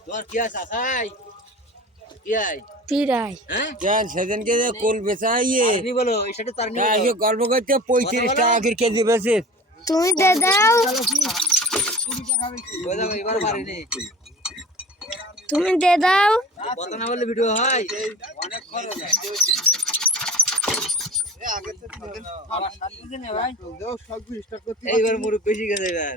তোমার কি আছে আসাই কি আই তিরাই। হ্যাঁ? কেন সেদিনকে যে কোল বেচাইয়ে আপনি বলো এই সাইডে তার নিয়ে আজকে গল্প করতে পঁয়ত্রিশ টাকা করে কেজি বেশি তুমি দে দাও। বোঝাবো এবার পারিনি তুমি দে দাও। কথা না বললে ভিডিও হয়। এইবার মুরুখ বেশি গেছে এবার।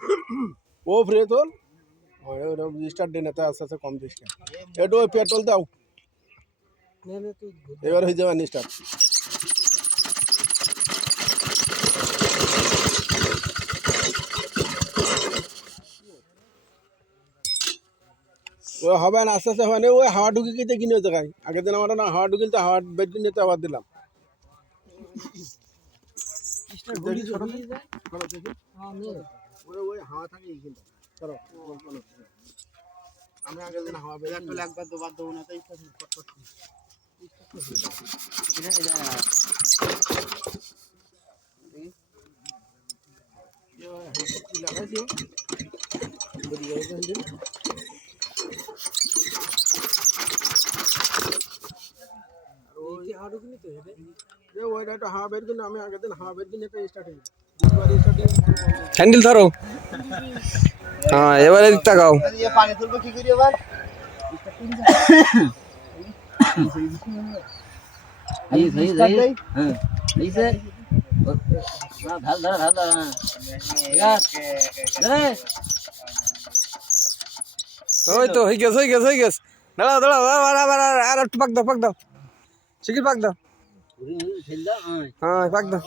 হ্যাঁ ওপরে তোল স্টার্ট ডে নেতা আস্তে আস্তে কম দিস কেন একটু ওই পেট্রোল দাও এবার হয়ে যাবে স্টার্ট ও হবে না আস্তে আস্তে হবে না ওই হাওয়া ঢুকি কিনতে কিনে জায়গায় আগের দিন আমার না হাওয়া ঢুকিল তো হাওয়া বেড কিনে তো আবার দিলাম দেখি ছোট দেখি। ছোট দেখি। ওই ওই হাওয়া থাকে এইখানটা চলো আমি আগের দিন হাওয়া বেড একবার দুবার দেবো না তাই লাগাইছি বেরিয়ে গেছে এ ওইটা একটা হাওয়া বের কিনে আমি আগের দিন হাওয়া বের কিনে একটা স্টার্ট হয়েছে দুবার স্টার্ট হ্যান্ডেল ধরো। হ্যাঁ এবারে দিকটা গাও। পানি তুলবো কি করি এবার এই এই এই এই সে ভালো ধরে ভালো ধরে ঠিক আছে ধরে ওই তো, হয়ে গেছে হয়ে গেছে হয়ে গেছে। দাঁড়াও দাঁড়াও আর একটু পাক দাও পাক দাও। পাক দাও। হ্যাঁ পাক দাও।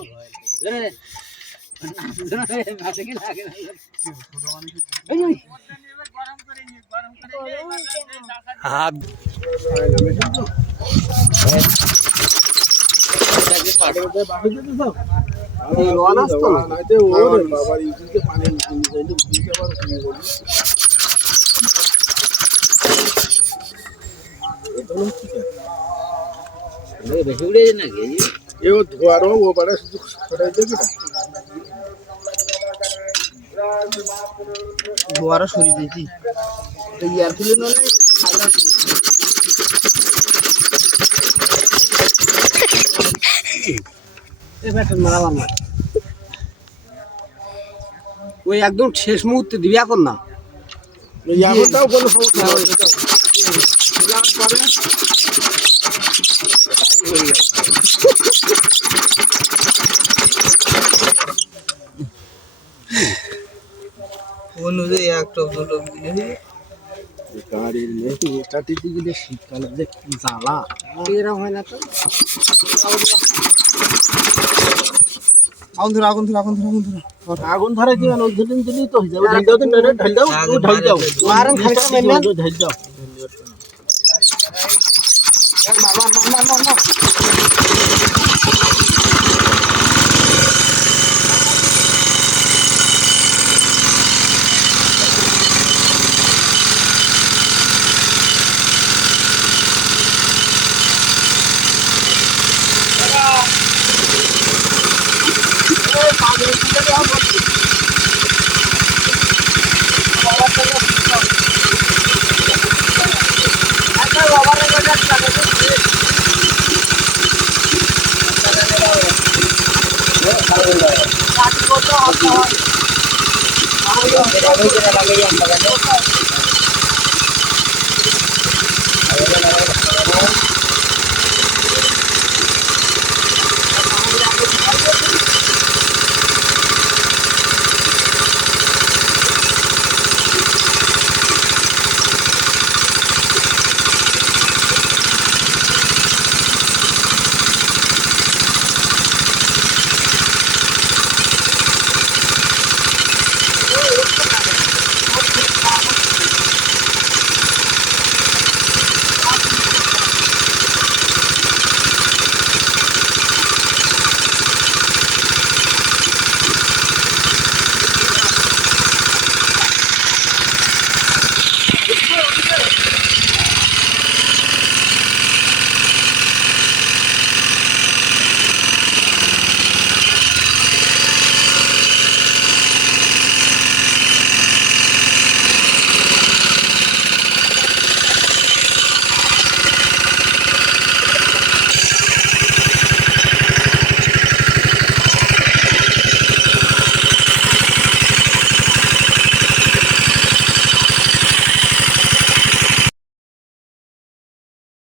নাকি যে? ধোয়ারও ও পারে শুধু ছড়াই দিয়ে কিনা ধোয়ারও সরিয়ে দিয়েছি। তো ওই একদম শেষ মুহূর্তে দিবি এখন না? ইয়াটাও কোনো সমস্যা হবে অনুযায়ী একটা দুটো দিলে গাড়ির মেয়ে স্টার্টিং দিলে শীতকালে যে কি জ্বালা। এরকম হয় না তো? আগুন ধরো আগুন ধরো আগুন ধরো আগুন ধরো। আগুন দুদিন দিলেই তো হয়ে যাবে। ঢাল দাও তো ঢাল দাও ঢাল দাও। মারেন খাইতে পারবেন ঢাল দাও। মার মার মার মার। Ayun, nilagay ko na lang yan. Magano?